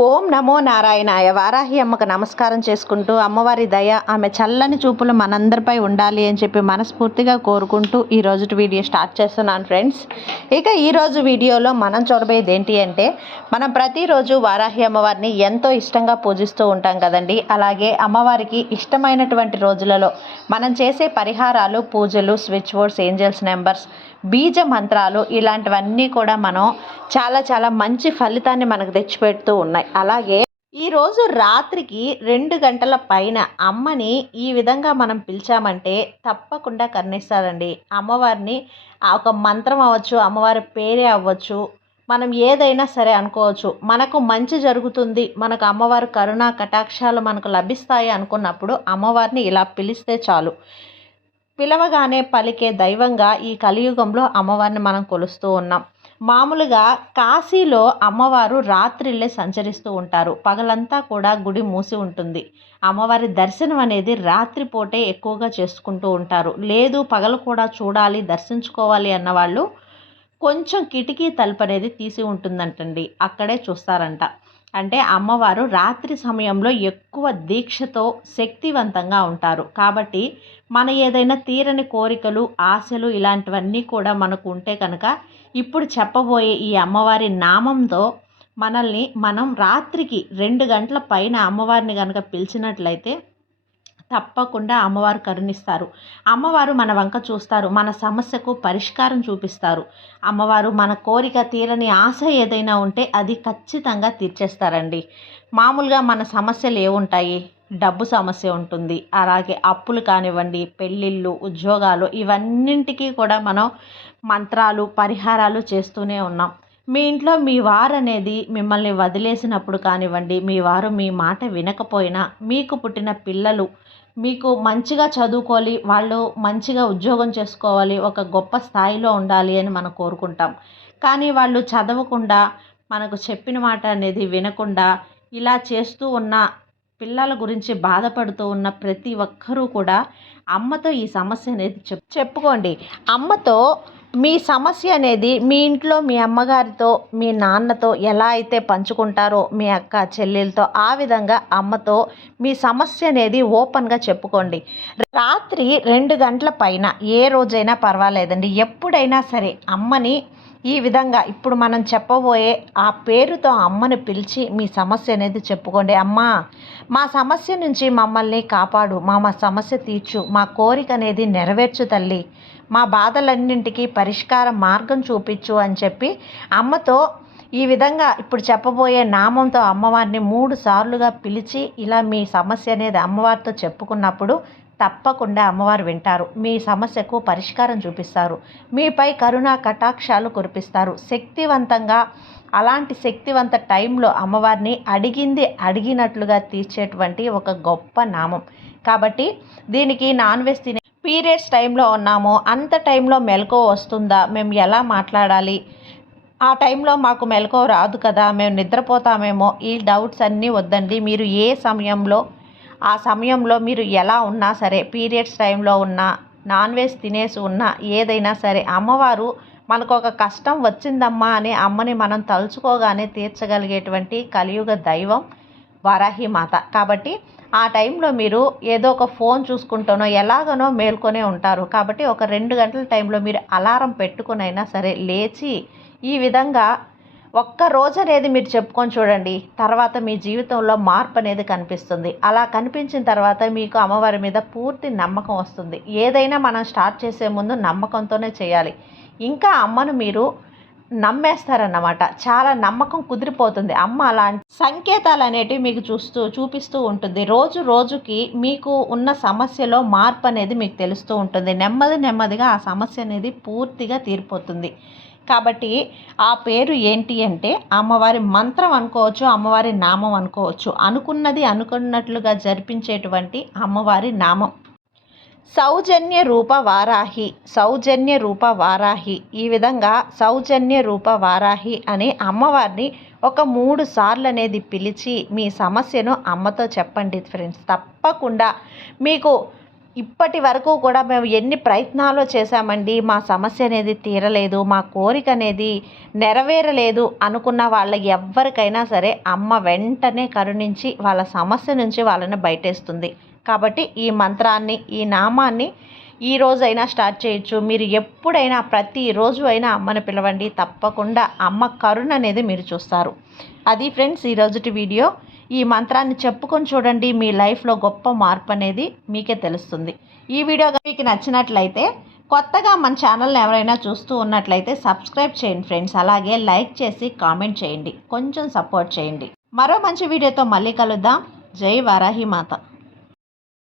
ఓం నమో నారాయణాయ. వారాహి అమ్మకు నమస్కారం చేసుకుంటూ అమ్మవారి దయ ఆమె చల్లని చూపులు మనందరిపై ఉండాలి అని చెప్పి మనస్ఫూర్తిగా కోరుకుంటూ ఈ రోజు వీడియో స్టార్ట్ చేస్తున్నాను ఫ్రెండ్స్. ఇక ఈరోజు వీడియోలో మనం చూడబోయేది ఏంటి అంటే మనం ప్రతిరోజు వారాహి అమ్మవారిని ఎంతో ఇష్టంగా పూజిస్తూ ఉంటాం కదండి. అలాగే అమ్మవారికి ఇష్టమైనటువంటి రోజులలో మనం చేసే పరిహారాలు పూజలు స్విచ్ బోర్డ్స్ ఏంజల్స్ నెంబర్స్ బీజ మంత్రాలు ఇలాంటివన్నీ కూడా మనం చాలా చాలా మంచి ఫలితాన్ని మనకు తెచ్చిపెడుతూ ఉన్నాయి. అలాగే ఈరోజు రాత్రికి రెండు గంటల పైన అమ్మని ఈ విధంగా మనం పిలిచామంటే తప్పకుండా కరుణిస్తారండి అమ్మవారిని ఒక మంత్రం అవ్వచ్చు అమ్మవారి పేరే అవ్వచ్చు మనం ఏదైనా సరే అనుకోవచ్చు. మనకు మంచి జరుగుతుంది మనకు అమ్మవారి కరుణ కటాక్షాలు మనకు లభిస్తాయి అనుకున్నప్పుడు అమ్మవారిని ఇలా పిలిస్తే చాలు. పిలవగానే పలికే దైవంగా ఈ కలియుగంలో అమ్మవారిని మనం కొలుస్తూ ఉన్నాం. మామూలుగా కాశీలో అమ్మవారు రాత్రిళ్ళే సంచరిస్తూ ఉంటారు. పగలంతా కూడా గుడి మూసి ఉంటుంది. అమ్మవారి దర్శనం అనేది రాత్రిపూటే ఎక్కువగా చేసుకుంటూ ఉంటారు. లేదు పగలు కూడా చూడాలి దర్శించుకోవాలి అన్నవాళ్ళు కొంచెం కిటికీ తలుపు అనేది తీసి ఉంటుందంటండి. అక్కడే చూస్తారంట. అంటే అమ్మవారు రాత్రి సమయంలో ఎక్కువ దీక్షతో శక్తివంతంగా ఉంటారు. కాబట్టి మన ఏదైనా తీరని కోరికలు ఆశలు ఇలాంటివన్నీ కూడా మనకు ఉంటే కనుక ఇప్పుడు చెప్పబోయే ఈ అమ్మవారి నామంతో మనల్ని మనం రాత్రికి రెండు గంటల పైన అమ్మవారిని కనుక పిలిచినట్లయితే తప్పకుండా అమ్మవారు కరుణిస్తారు. అమ్మవారు మన వంక చూస్తారు. మన సమస్యకు పరిష్కారం చూపిస్తారు. అమ్మవారు మన కోరిక తీరని ఆశ ఏదైనా ఉంటే అది ఖచ్చితంగా తీర్చేస్తారండి. మామూలుగా మన సమస్యలు ఏముంటాయి? డబ్బు సమస్య ఉంటుంది. అలాగే అప్పులు కానివ్వండి పెళ్ళిళ్ళు ఉద్యోగాలు ఇవన్నింటికీ కూడా మనం మంత్రాలు పరిహారాలు చేస్తూనే ఉన్నాం. మీ ఇంట్లో మీ వారు అనేది మిమ్మల్ని వదిలేసినప్పుడు కానివ్వండి మీ వారు మీ మాట వినకపోయినా మీకు పుట్టిన పిల్లలు మీకు మంచిగా చదువుకోవాలి వాళ్ళు మంచిగా ఉద్యోగం చేసుకోవాలి ఒక గొప్ప స్థాయిలో ఉండాలి అని మనం కోరుకుంటాం. కానీ వాళ్ళు చదవకుండా మనకు చెప్పిన మాట అనేది వినకుండా ఇలా చేస్తూ ఉన్న పిల్లల గురించి బాధపడుతూ ఉన్న ప్రతి ఒక్కరూ కూడా అమ్మతో ఈ సమస్య అనేది చెప్ చెప్పుకోండి. అమ్మతో మీ సమస్య అనేది మీ ఇంట్లో మీ అమ్మగారితో మీ నాన్నతో ఎలా అయితే పంచుకుంటారో మీ అక్క చెల్లెలతో ఆ విధంగా అమ్మతో మీ సమస్య అనేది ఓపెన్గా చెప్పుకోండి. రాత్రి రెండు గంటల పైన ఏ రోజైనా పర్వాలేదండి. ఎప్పుడైనా సరే అమ్మని ఈ విధంగా ఇప్పుడు మనం చెప్పబోయే ఆ పేరుతో అమ్మను పిలిచి మీ సమస్య అనేది చెప్పుకోండి. అమ్మా మా సమస్య నుంచి మమ్మల్ని కాపాడు. మా మా సమస్య తీర్చు. మా కోరిక అనేది నెరవేర్చు తల్లి. మా బాధలన్నింటికి పరిష్కార మార్గం చూపించు అని చెప్పి అమ్మతో ఈ విధంగా ఇప్పుడు చెప్పబోయే నామంతో అమ్మవారిని మూడు సార్లుగా పిలిచి ఇలా మీ సమస్య అనేది అమ్మవారితో చెప్పుకున్నప్పుడు తప్పకుండా అమ్మవారు వింటారు. మీ సమస్యకు పరిష్కారం చూపిస్తారు. మీపై కరుణా కటాక్షాలు కురిపిస్తారు. శక్తివంతంగా అలాంటి శక్తివంత టైంలో అమ్మవారిని అడిగింది అడిగినట్లుగా తీర్చేటువంటి ఒక గొప్ప నామం. కాబట్టి దీనికి నాన్ వెజ్ తినే పీరియడ్స్ టైంలో ఉన్నామో అంత టైంలో మెలకువ వస్తుందా మేము ఎలా మాట్లాడాలి? ఆ టైంలో మాకు మెలకువ రాదు కదా మేము నిద్రపోతామేమో ఈ డౌట్స్ అన్నీ వద్దండి. మీరు ఏ సమయంలో ఆ సమయంలో మీరు ఎలా ఉన్నా సరే పీరియడ్స్ టైంలో ఉన్నా నాన్ వెజ్ తినేసి ఉన్నా ఏదైనా సరే అమ్మవారు మనకు ఒక కష్టం వచ్చిందమ్మా అని అమ్మని మనం తలుచుకోగానే తీర్చగలిగేటువంటి కలియుగ దైవం వారాహి మాత కాబట్టి ఆ టైంలో మీరు ఏదో ఒక ఫోన్ చూసుకుంటానో ఎలాగనో మేల్కొనే ఉంటారు. కాబట్టి ఒక రెండు గంటల టైంలో మీరు అలారం పెట్టుకునైనా సరే లేచి ఈ విధంగా ఒక్క రోజు అనేది మీరు చెప్పుకొని చూడండి. తర్వాత మీ జీవితంలో మార్పు అనేది కనిపిస్తుంది. అలా కనిపించిన తర్వాత మీకు అమ్మవారి మీద పూర్తి నమ్మకం వస్తుంది. ఏదైనా మనం స్టార్ట్ చేసే ముందు నమ్మకంతోనే చేయాలి. ఇంకా అమ్మను మీరు నమ్మేస్తారన్నమాట. చాలా నమ్మకం కుదిరిపోతుంది. అమ్మ అలాంటి సంకేతాలు అనేటివి మీకు చూస్తూ చూపిస్తూ ఉంటుంది. రోజు రోజుకి మీకు ఉన్న సమస్యలో మార్పు అనేది మీకు తెలుస్తూ ఉంటుంది. నెమ్మది నెమ్మదిగా ఆ సమస్య అనేది పూర్తిగా తీరిపోతుంది. కాబట్టి ఆ పేరు ఏంటి అంటే అమ్మవారి మంత్రం అనుకోవచ్చు అమ్మవారి నామం అనుకోవచ్చు. అనుకున్నది అనుకున్నట్లుగా జరిపించేటువంటి అమ్మవారి నామం. సౌజన్య రూప వారాహి సౌజన్య రూప వారాహి. ఈ విధంగా సౌజన్య రూప వారాహి అని అమ్మవారిని ఒక మూడు సార్లు అనేది పిలిచి మీ సమస్యను అమ్మతో చెప్పండి ఫ్రెండ్స్. తప్పకుండా మీకు ఇప్పటి వరకు కూడా మేము ఎన్ని ప్రయత్నాలు చేశామండి మా సమస్య అనేది తీరలేదు మా కోరిక అనేది నెరవేరలేదు అనుకున్న వాళ్ళ ఎవ్వరికైనా సరే అమ్మ వెంటనే కరుణించి వాళ్ళ సమస్య నుంచి వాళ్ళని బయటేస్తుంది. కాబట్టి ఈ మంత్రాన్ని ఈ నామాన్ని ఈ రోజైనా స్టార్ట్ చేయొచ్చు. మీరు ఎప్పుడైనా ప్రతిరోజు అయినా అమ్మను పిలవండి. తప్పకుండా అమ్మ కరుణ అనేది మీరు చూస్తారు. అది ఫ్రెండ్స్ ఈరోజుటి వీడియో. ఈ మంత్రాన్ని చెప్పుకొని చూడండి మీ లైఫ్లో గొప్ప మార్పు అనేది మీకే తెలుస్తుంది. ఈ వీడియో మీకు నచ్చినట్లయితే కొత్తగా మన ఛానల్ని ఎవరైనా చూస్తూ ఉన్నట్లయితే సబ్స్క్రైబ్ చేయండి ఫ్రెండ్స్. అలాగే లైక్ చేసి కామెంట్ చేయండి. కొంచెం సపోర్ట్ చేయండి. మరో మంచి వీడియోతో మళ్ళీ కలుద్దాం. జై వారాహి మాత.